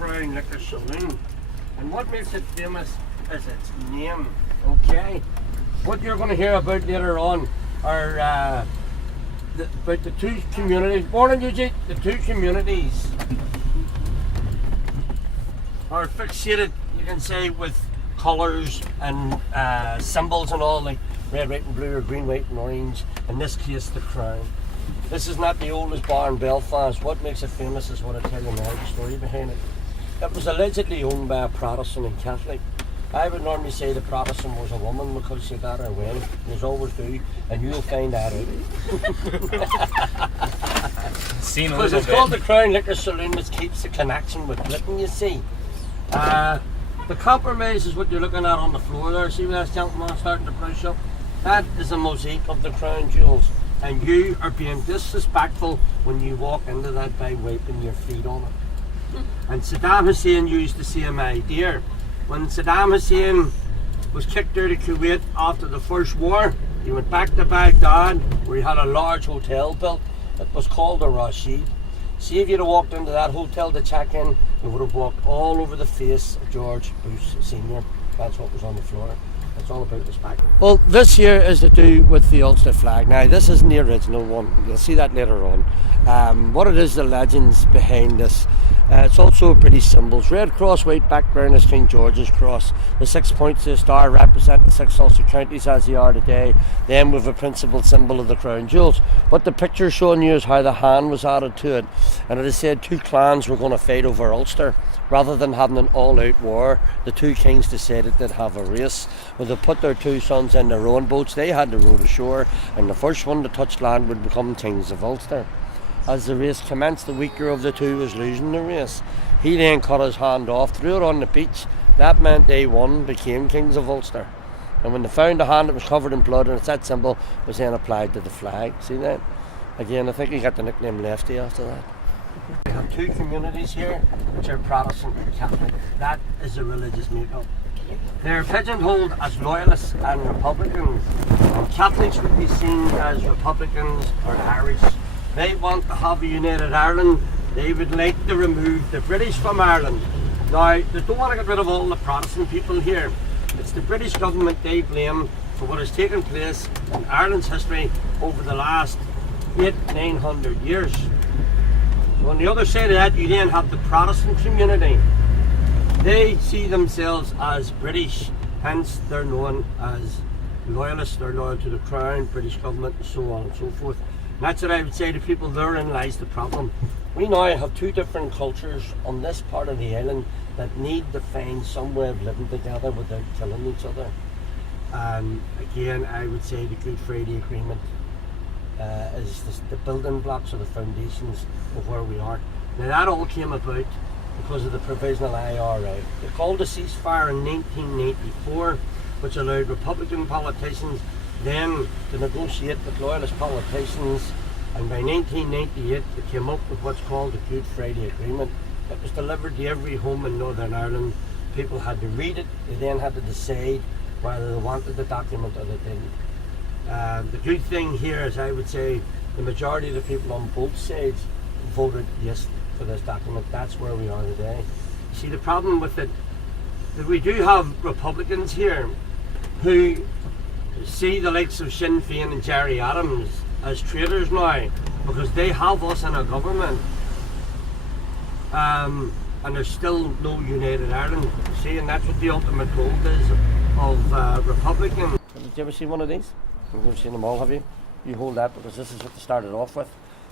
Crown Liquor Saloon. And what makes it famous is its name, okay? What you're going to hear about later on are about the two communities. Morning, Eugene. The two communities are fixated, you can say, with colours and symbols and all, like red, white and blue, or green, white and orange. In this case, the Crown. This is not the oldest bar in Belfast. What makes it famous is what I tell you now, the story behind it. It was allegedly owned by a Protestant and Catholic. I would normally say the Protestant was a woman because she got her way. There's always do, and you'll find that out. Because it's called the Crown Liquor Saloon, which keeps the connection with Britain, you see. The compromise is what you're looking at on the floor there. See where that gentleman starting to brush up? That is a mosaic of the crown jewels. And you are being disrespectful when you walk into that by wiping your feet on it. And Saddam Hussein used the same idea. When Saddam Hussein was kicked out of Kuwait after the First War, he went back to Baghdad where he had a large hotel built. It was called the Rashid. See, if you'd have walked into that hotel to check in, you would have walked all over the face of George Bush Sr. That's what was on the floor. It's all about respect. Well, this here is to do with the Ulster flag. Now, this isn't the original one. You'll see that later on. What it is, the legends behind this. It's also British symbols. Red cross, white background is King George's cross. The 6 points of the star represent the 6 Ulster counties as they are today. Then with a principal symbol of the crown jewels. What the picture showing you is how the hand was added to it. And it is said two clans were going to fight over Ulster. Rather than having an all-out war, the two kings decided they'd have a race. Well, they put their two sons in their own boats. They had to row to shore, and the first one to touch land would become kings of Ulster. As the race commenced, the weaker of the two was losing the race. He then cut his hand off, threw it on the beach. That meant they won, became kings of Ulster. And when they found the hand that was covered in blood, and it's that symbol was then applied to the flag. See that? Again, I think he got the nickname Lefty after that. We have two communities here, which are Protestant and Catholic. That is a religious makeup. They're pigeonholed as loyalists and Republicans. And Catholics would be seen as Republicans or Irish. They want to have a united Ireland. They would like to remove the British from Ireland. Now, they don't want to get rid of all the Protestant people here. It's the British government they blame for what has taken place in Ireland's history over the last 800-900 years. On the other side of that, you then have the Protestant community. They see themselves as British, hence they're known as loyalists. They're loyal to the Crown, British government, and so on and so forth. And that's what I would say to people. Therein lies the problem. We now have two different cultures on this part of the island that need to find some way of living together without killing each other. And again, I would say the Good Friday Agreement is the building blocks or the foundations of where we are. Now, that all came about because of the provisional IRA. They called a ceasefire in 1994, which allowed Republican politicians then to negotiate with loyalist politicians, and by 1998 they came up with what's called the Good Friday Agreement. It was delivered to every home in Northern Ireland. People had to read it. They then had to decide whether they wanted the document or they didn't. The good thing here is, I would say, the majority of the people on both sides voted yes for this document. That's where we are today. See, the problem with it, that we do have Republicans here who see the likes of Sinn Féin and Jerry Adams as traitors now because they have us in a government, and there's still no united Ireland. See, and that's what the ultimate goal is of Republicans. Did you ever see one of these? You've never seen them all, have you? You hold that because this is what they started off with.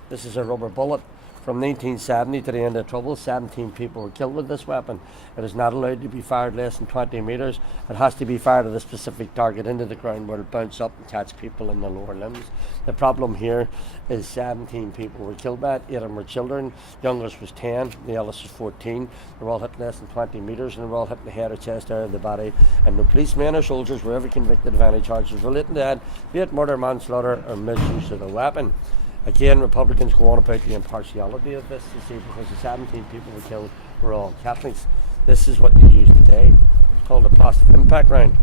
This is a rubber bullet. From 1970 to the end of the Trouble, 17 people were killed with this weapon. It is not allowed to be fired less than 20 metres. It has to be fired at a specific target into the ground where it bounce up and catch people in the lower limbs. The problem here is 17 people were killed by it. 8 of them were children. The youngest was 10, the eldest was 14. They were all hit less than 20 metres, and they were all hit in the head or chest area of the body. And no policemen or soldiers were ever convicted of any charges relating to that, be it murder, manslaughter or misuse of the weapon. Again, Republicans go on about the impartiality of this, you see, because the 17 people were killed were all Catholics. This is what they use today. It's called a plastic impact round.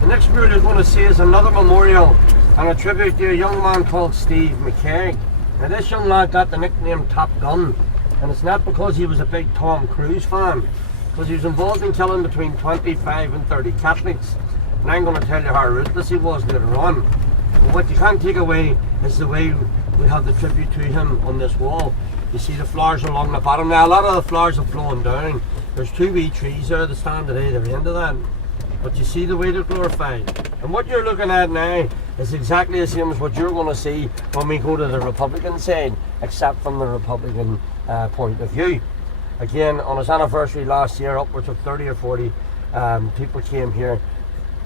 The next mural you're going to see is another memorial and a tribute to a young man called Steve McKay. Now, this young lad got the nickname Top Gun And it's not because he was a big Tom Cruise fan, because he was involved in killing between 25 and 30 Catholics. And I'm going to tell you how ruthless he was later on. But what you can't take away is the way we have the tribute to him on this wall. You see the flowers along the bottom. Now a lot of the flowers have blown down. There's 2 wee trees there that stand at either end of that. But you see the way they're glorified. And what you're looking at now is exactly the same as what you're going to see when we go to the Republican side, except from the Republican point of view. Again, on his anniversary last year, upwards of 30 or 40 people came here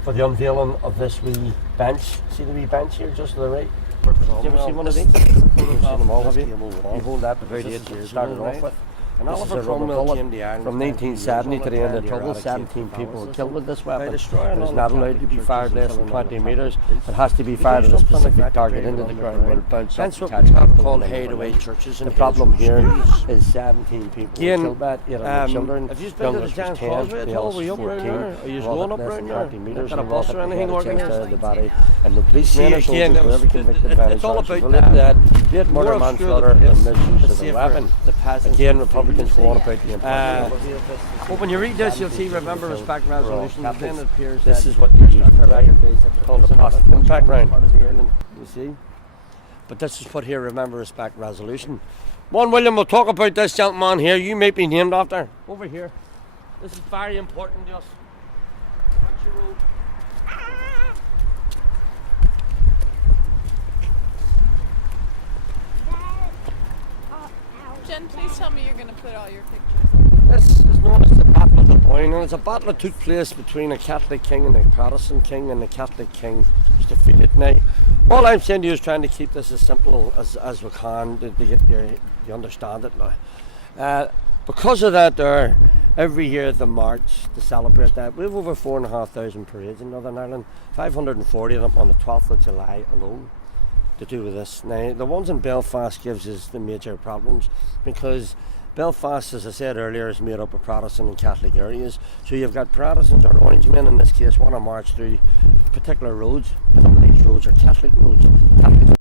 for the unveiling of this wee bench. See the wee bench here just to the right? Did you ever see one of these? You've seen them all, have you? You hold that about 8 years started off with. And Oliver Cromwell came to Ireland from 1970 to the end of trouble. 17 people were killed with this weapon. It is not allowed to be fired less than 20 metres. It has to be fired at a specific target into the ground where it bounces up and catches people. Called hideaway churches. The problem here is 17 people killed that, 8 of their children. Have you been to the Giant's Causeway at all? Were you up round there? Are you going up round there? 20 metres. Got a bus or anything organised? The body. And the policemen or soldiers were ever convicted of any charges related to that. Late murder, manslaughter and misuse of the weapon. Again, Republicans go on about the importance. But when you read this, you'll see remember respect resolution. Then it appears this is what you use called the positive impact round. You see? But this is put here, remember respect resolution. One, William, we'll talk about this gentleman here. You may be named after. Over here. This is very important to us. What's your road? Jen, please tell me you're going to put all your pictures up. This is known as the Battle of the Boyne, and it's a battle that took place between a Catholic king and a Protestant king, and the Catholic king was defeated. Now, all I'm saying to you is trying to keep this as simple as we can to get you understand it now. Because of that there, every year the March to celebrate that, we have over 4,500 parades in Northern Ireland, 540 of them on the 12th of July alone. To do with this. Now, the ones in Belfast gives us the major problems because Belfast, as I said earlier, is made up of Protestant and Catholic areas. So you've got Protestants or Orangemen in this case want to march through particular roads. Some of these roads are Catholic roads. Catholics